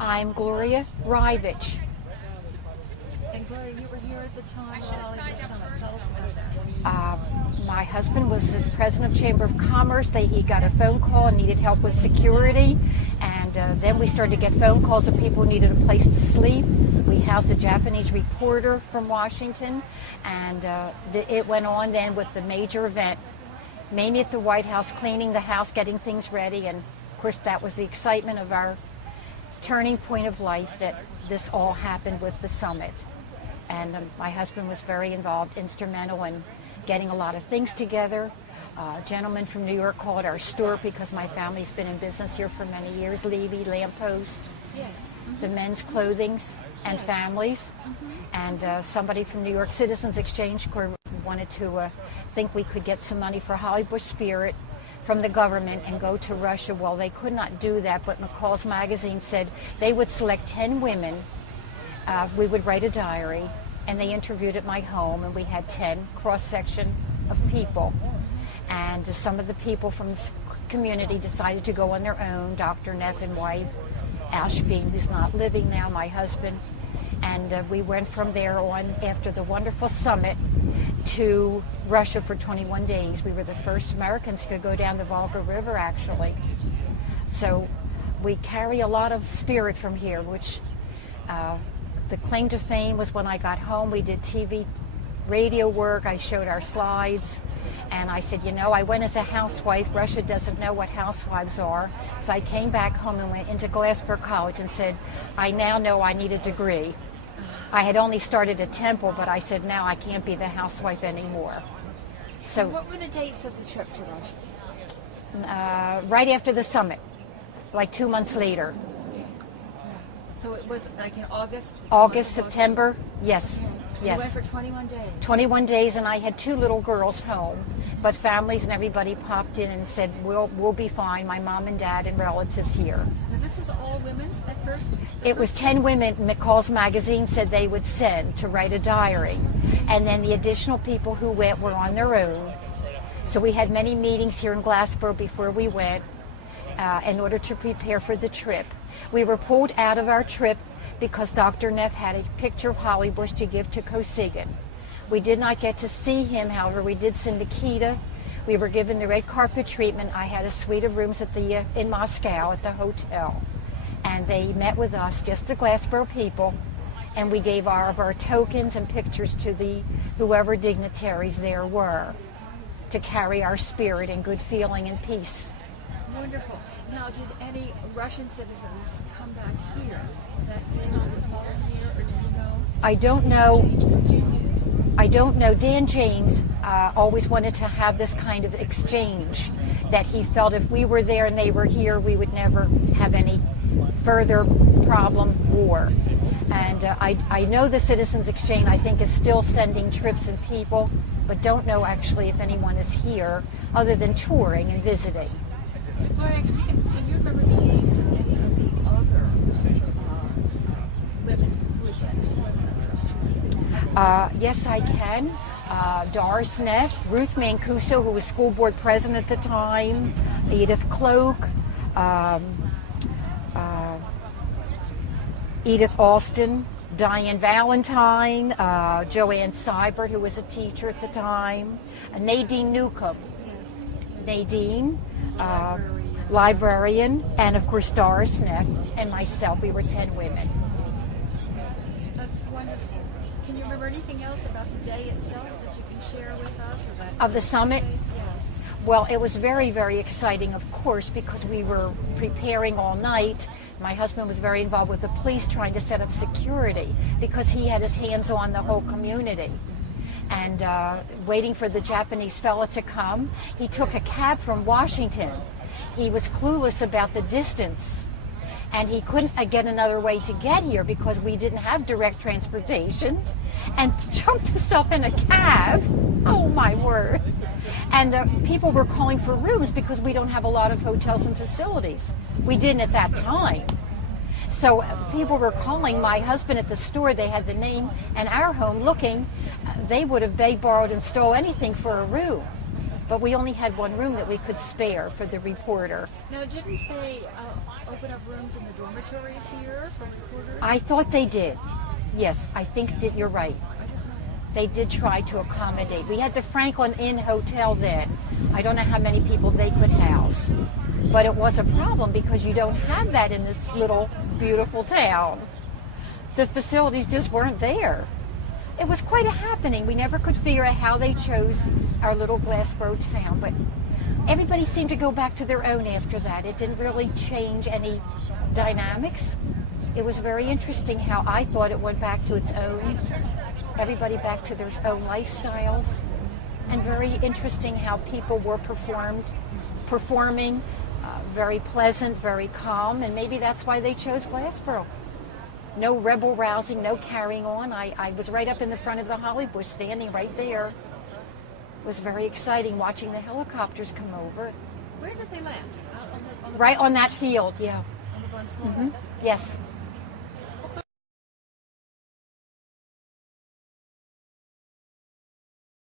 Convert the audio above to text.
I'm Gloria Reivich. And Gloria, you were here at the time of Hollywood Summit. Tell us about that. My husband was the president of Chamber of Commerce. He got a phone call and needed help with security. And then we started to get phone calls of people who needed a place to sleep. We housed a Japanese reporter from Washington. And it went on then with the major event, mainly at the White House, cleaning the house, getting things ready. And of course, that was the excitement of our turning point of life, that this all happened with the summit. And my husband was very involved, instrumental in getting a lot of things together. A gentleman from New York called our store, because my family's been in business here for many years, Levy, Lamppost, Yes. the men's clothings and Yes. families. And somebody from New York Citizens Exchange Corps wanted to think we could get some money for Hollybush Spirit from the government and go to Russia. Well, they could not do that, but McCall's magazine said they would select 10 women. We would write a diary, and they interviewed at my home, and we had 10 cross-section of people. And some of the people from this community decided to go on their own, Dr. Neff and wife, Ashby, who's not living now, my husband. And we went from there on, after the wonderful summit, to Russia for 21 days. We were the first Americans to go down the Volga River, actually. So we carry a lot of spirit from here, which the claim to fame was when I got home. We did TV, radio work. I showed our slides. And I said, I went as a housewife. Russia doesn't know what housewives are. So I came back home and went into Glassboro College and said, I now know I need a degree. I had only started at Temple, but I said, now I can't be the housewife anymore. So And what were the dates of the trip to Russia? right after the summit, like 2 months later. So it was like in August? August, September, yes, Okay. yes. You went for 21 days. 21 days, and I had 2 little girls home, but families and everybody popped in and said, we'll be fine, my mom and dad and relatives here. Now this was all women at first? It was 10 women McCall's magazine said they would send to write a diary, and then the additional people who went were on their own. So we had many meetings here in Glassboro before we went in order to prepare for the trip. We were pulled out of our trip because Dr. Neff had a picture of Hollybush to give to Kosygin. We did not get to see him, however, we did see Nikita. We were given the red carpet treatment. I had a suite of rooms at in Moscow at the hotel. And they met with us, just the Glassboro people, and we gave all of our tokens and pictures to whoever dignitaries there were, to carry our spirit and good feeling and peace. Wonderful. Now, did any Russian citizens come back here that year or the following year, or do you know? I don't know. I don't know. Dan James always wanted to have this kind of exchange, that he felt if we were there and they were here, we would never have any further problem, war. And I know the Citizens Exchange, I think, is still sending trips and people, but don't know actually if anyone is here other than touring and visiting. Gloria, can you remember the names of any of the other women who attended that first trip? Yes, I can. Doris Neff, Ruth Mancuso, who was school board president at the time, Edith Cloak, Edith Alston, Diane Valentine, Joanne Seibert, who was a teacher at the time, Nadine Newcomb. Yes. Nadine, librarian, and of course Doris Neff and myself. We were 10 women. That's wonderful. Can you remember anything else about the day itself that you can share with us? Or that Of the summit? Yes. Well, it was very, very exciting, of course, because we were preparing all night. My husband was very involved with the police trying to set up security because he had his hands on the whole community. And waiting for the Japanese fella to come. He took a cab from Washington. He was clueless about the distance, and he couldn't get another way to get here because we didn't have direct transportation, and jumped himself in a cab. Oh my word. And people were calling for rooms because we don't have a lot of hotels and facilities. We didn't at that time. So people were calling my husband at the store. They had the name and our home looking. They would have begged, borrowed, and stole anything for a room. But we only had one room that we could spare for the reporter. Now, didn't they open up rooms in the dormitories here for reporters? I thought they did. Yes, I think that you're right. I don't know. They did try to accommodate. We had the Franklin Inn Hotel then. I don't know how many people they could house. But it was a problem because you don't have that in this little, beautiful town. The facilities just weren't there. It was quite a happening. We never could figure out how they chose our little Glassboro town, but everybody seemed to go back to their own after that. It didn't really change any dynamics. It was very interesting how I thought it went back to its own, everybody back to their own lifestyles, and very interesting how people were performing, very pleasant, very calm, and maybe that's why they chose Glassboro. No rebel rousing, no carrying on. I was right up in the front of the holly bush, standing right there. It was very exciting watching the helicopters come over. Where did they land? On the Right bus? on that field, yeah. On the Von Yes.